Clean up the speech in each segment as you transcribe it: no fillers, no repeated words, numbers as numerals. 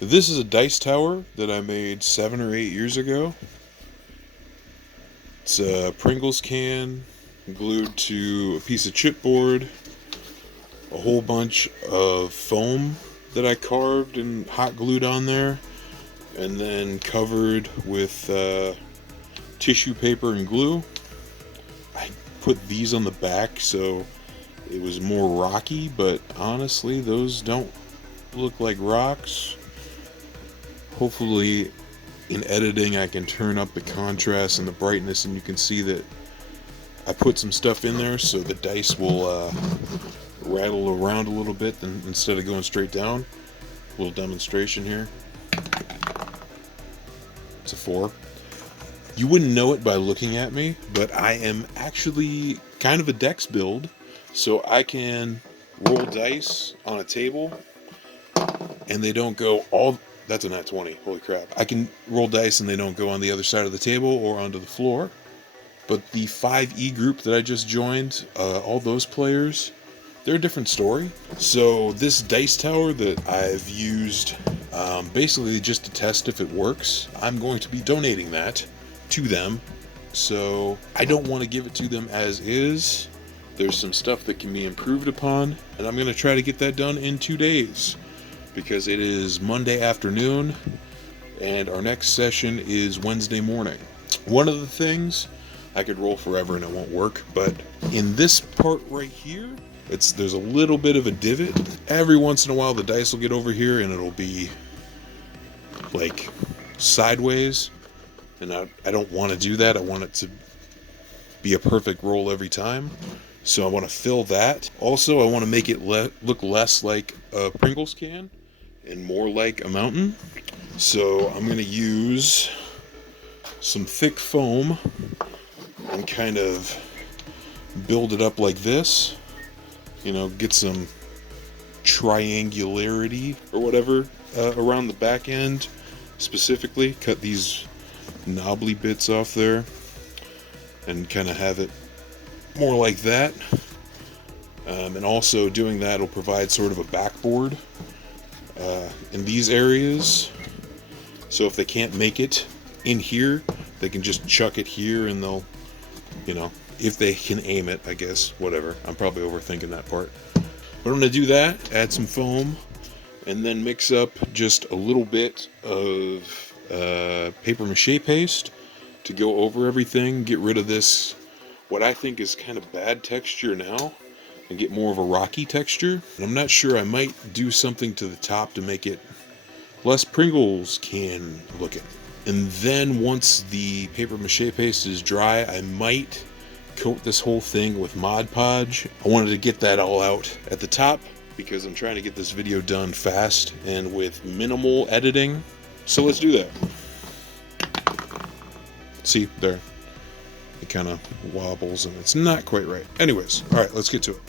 This is a dice tower that I made 7 or 8 years ago. It's a Pringles can glued to a piece of chipboard, a whole bunch of foam that I carved and hot glued on there, and then covered with tissue paper and glue. I put these on the back so it was more rocky, but honestly, those don't look like rocks. Hopefully, in editing, I can turn up the contrast and the brightness, and you can see that I put some stuff in there so the dice will rattle around a little bit instead of going straight down. A little demonstration here. It's a 4. You wouldn't know it by looking at me, but I am actually kind of a dex build, so I can roll dice on a table, and they don't go all... That's a nat 20, holy crap. I can roll dice and they don't go on the other side of the table or onto the floor. But the 5E group that I just joined, all those players, they're a different story. So this dice tower that I've used basically just to test if it works, I'm going to be donating that to them. So I don't want to give it to them as is. There's some stuff that can be improved upon, and I'm going to try to get that done in 2 days because it is Monday afternoon and our next session is Wednesday morning. One of the things, I could roll forever and it won't work, but in this part right here, there's a little bit of a divot. Every once in a while the dice will get over here and it'll be like sideways, and I don't want to do that. I want it to be a perfect roll every time, so I want to fill that. Also, I want to make it look less like a Pringles can and more like a mountain, so I'm going to use some thick foam and kind of build it up like this, get some triangularity or whatever around the back end specifically. Cut these knobbly bits off there and kind of have it more like that. And also doing that will provide sort of a backboard in these areas, so if they can't make it in here, they can just chuck it here and they'll, if they can aim it, I guess, whatever. I'm probably overthinking that part. But I'm going to do that, add some foam, and then mix up just a little bit of paper mache paste to go over everything, get rid of this, what I think is kind of bad texture now, and get more of a rocky texture. And I'm not sure, I might do something to the top to make it less Pringles can looking. And then once the paper mache paste is dry, I might coat this whole thing with Mod Podge. I wanted to get that all out at the top because I'm trying to get this video done fast and with minimal editing. So let's do that. See, there. It kind of wobbles and it's not quite right. Anyways, alright, let's get to it.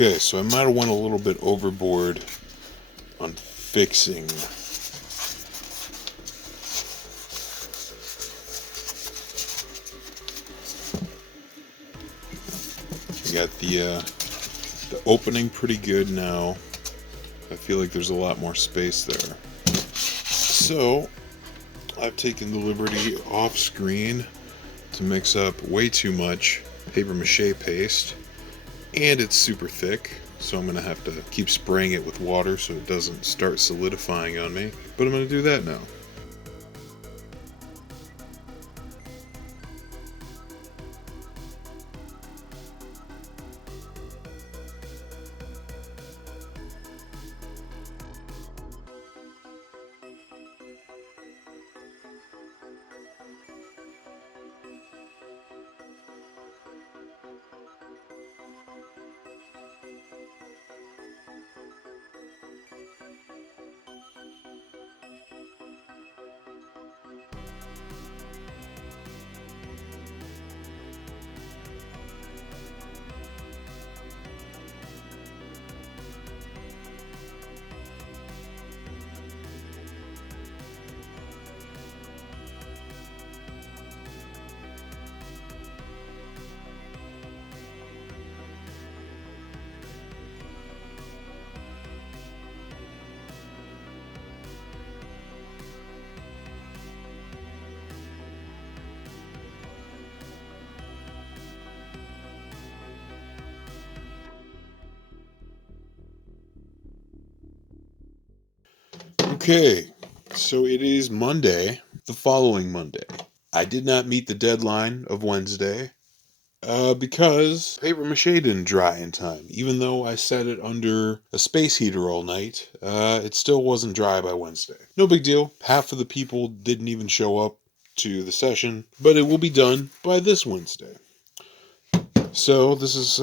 Okay, so I might have went a little bit overboard on fixing. I got the opening pretty good now. I feel like there's a lot more space there. So I've taken the liberty off screen to mix up way too much paper mache paste, and it's super thick, so I'm gonna have to keep spraying it with water so it doesn't start solidifying on me, but I'm gonna do that now. Okay, so it is Monday, the following Monday. I did not meet the deadline of Wednesday because paper mache didn't dry in time. Even though I set it under a space heater all night, it still wasn't dry by Wednesday. No big deal. Half of the people didn't even show up to the session, but it will be done by this Wednesday. So this is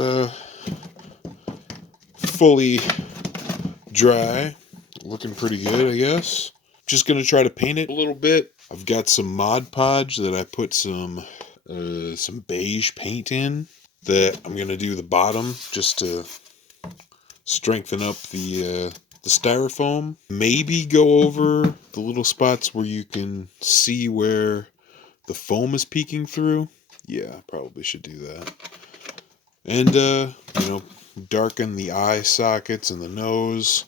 fully dry, looking pretty good, I guess. Just gonna try to paint it a little bit. I've got some Mod Podge that I put some beige paint in that I'm gonna do the bottom just to strengthen up the styrofoam. Maybe go over the little spots where you can see where the foam is peeking through. Yeah, probably should do that. And darken the eye sockets and the nose,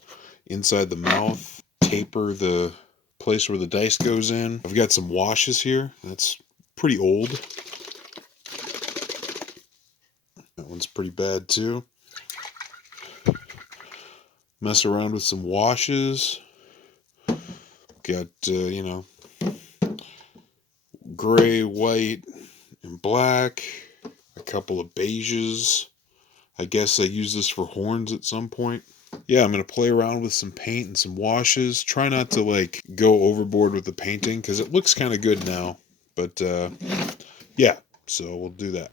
inside the mouth, taper the place where the dice goes in. I've got some washes here. That's pretty old. That one's pretty bad too. Mess around with some washes. Got, gray, white, and black. A couple of beiges. I guess I use this for horns at some point. Yeah, I'm going to play around with some paint and some washes. Try not to, go overboard with the painting, because it looks kind of good now. But, yeah, so we'll do that.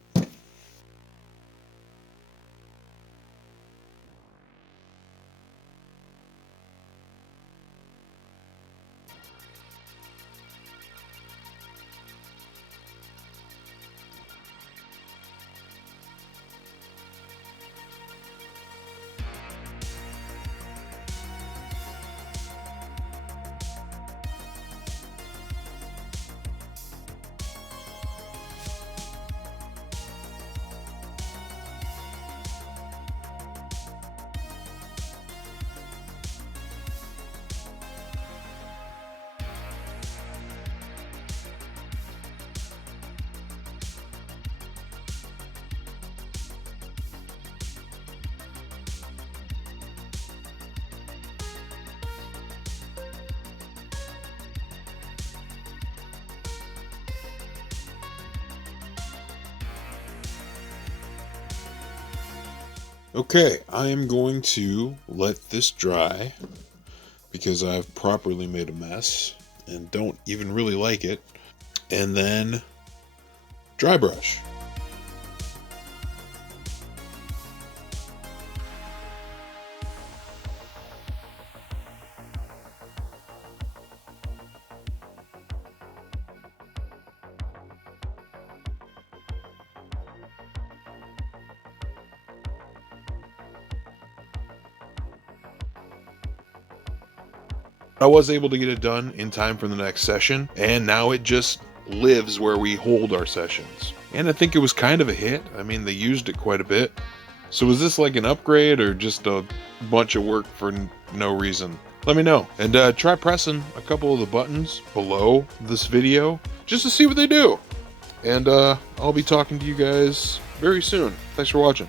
Okay, I am going to let this dry because I've properly made a mess and don't even really like it. And then dry brush. I was able to get it done in time for the next session, and now it just lives where we hold our sessions. And I think it was kind of a hit. I mean, they used it quite a bit. So was this like an upgrade or just a bunch of work for no reason? Let me know. And try pressing a couple of the buttons below this video just to see what they do. And I'll be talking to you guys very soon. Thanks for watching.